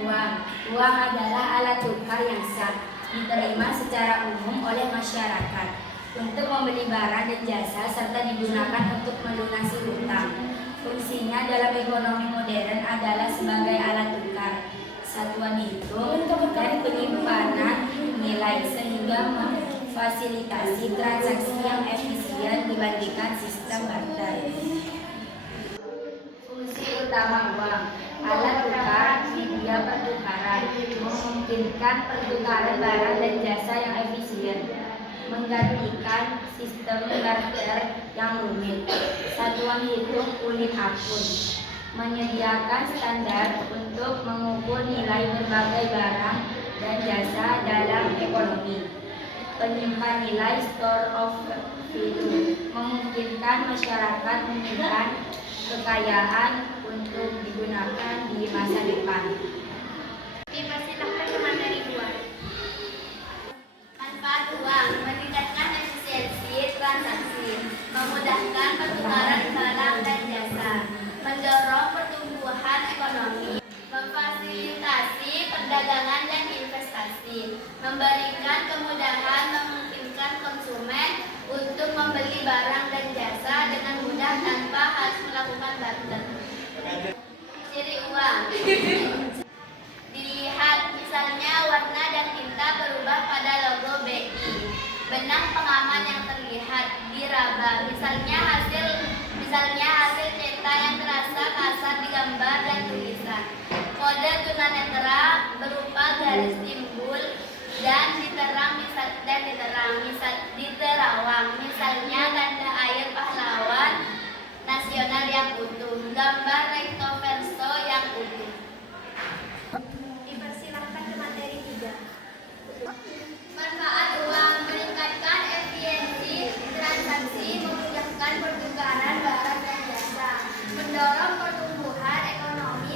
uang. Uang adalah alat tukar yang sah, diterima secara umum oleh masyarakat untuk membeli barang dan jasa serta digunakan untuk melunasi hutang. Fungsinya dalam ekonomi modern adalah sebagai alat tukar, satuan hitung, dan penyimpanan nilai sehingga memfasilitasi transaksi yang efisien dibandingkan sistem barter. Fungsi utama uang, alat tukar, media pertukaran, memungkinkan pertukaran barang dan jasa yang efisien, menggantikan sistem barter yang rumit, satuan hitung unit akun, menyediakan standar untuk mengukur nilai berbagai barang dan jasa dalam ekonomi, penyimpan nilai store of value, memungkinkan masyarakat menyimpan kekayaan untuk digunakan di masa depan. Dipersilakan ke materi 2. Manfaat uang meningkatkan efisiensi transaksi, memudahkan pertukaran barang dan jasa, mendorong pertumbuhan ekonomi, memfasilitasi perdagangan dan investasi, memberikan kemudahan memungkinkan konsumen untuk membeli barang dan jasa dengan mudah tanpa harus melakukan barter. Ciri uang. Dilihat misalnya warna dan tinta berubah pada logo BI. Benang pengaman yang terlihat diraba. Misalnya hasil cetak yang terasa kasar di gambar dan tulisan. Kode tunanetra berupa garis timbul dan diterawang. Misalnya tanda air pahlawan nasional yang utuh. Gambar recto verso yang utuh. Dipersilakan ke materi 3. Manfaat uang meningkatkan efisiensi transaksi, memudahkan pertukaran barang dan jasa, mendorong pertumbuhan ekonomi,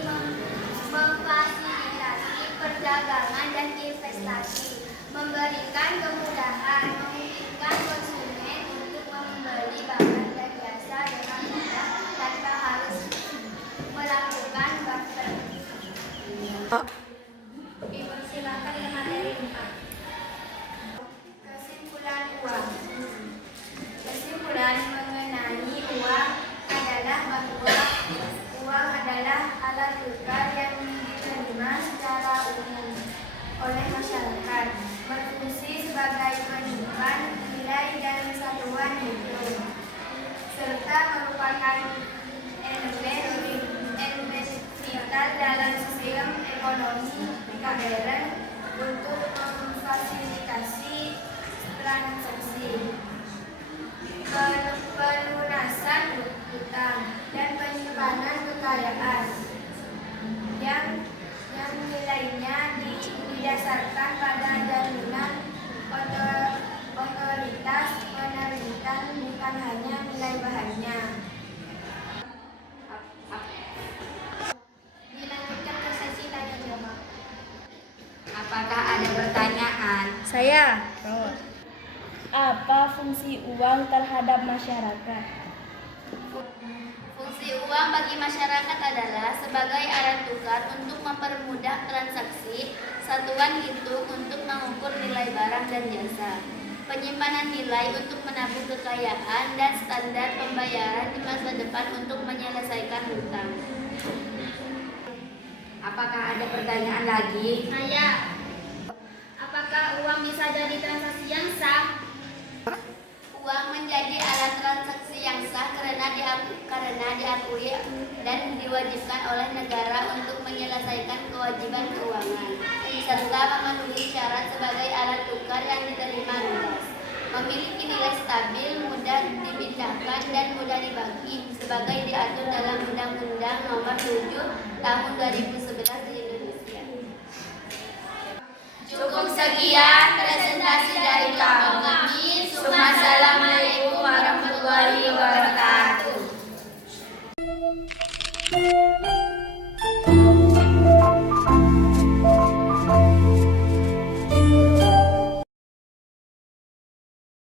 memfasilitasi perdagangan dan investasi, memberikan kemudahan, memungkinkan konsumen untuk membeli barang dan jasa dengan mudah tanpa harus melakukan barter. Dipersilakan ke materi 4. Kesimpulan uang. Kesimpulan mengenai uang adalah bahwa uang adalah alat tukar yang diterima secara umum oleh masyarakat, berfungsi sebagai penyimpan nilai dan satuan hitung, serta merupakan elemen vital dalam sistem ekonomi modern untuk memfasilitasi transaksi, pelunasan hutang, dan penyimpanan kekayaan yang nilainya didasarkan pada jaminan otoritas penerbitan, bukan hanya nilai bahannya. Dilanjutkan ke sesi tanya jawab. Apakah ada pertanyaan? Saya. Apa fungsi uang terhadap masyarakat? Fungsi uang bagi masyarakat adalah sebagai alat tukar untuk mempermudah transaksi, satuan hitung untuk mengukur nilai barang dan jasa, penyimpanan nilai untuk menabung kekayaan, dan standar pembayaran di masa depan untuk menyelesaikan hutang. Apakah ada pertanyaan lagi? Saya. Apakah uang bisa jadi transaksi yang sah? Uang menjadi alat transaksi yang sah karena diakui dan diwajibkan oleh negara untuk menyelesaikan kewajiban keuangan, serta memenuhi syarat sebagai alat tukar yang diterima luas, memiliki nilai stabil, mudah dipindahkan, dan mudah dibagi, sebagai diatur dalam Undang-Undang Nomor 7 Tahun 2011 di Indonesia. Cukup sekian presentasi dari kelompok kami. Assalamualaikum warahmatullahi wabarakatuh.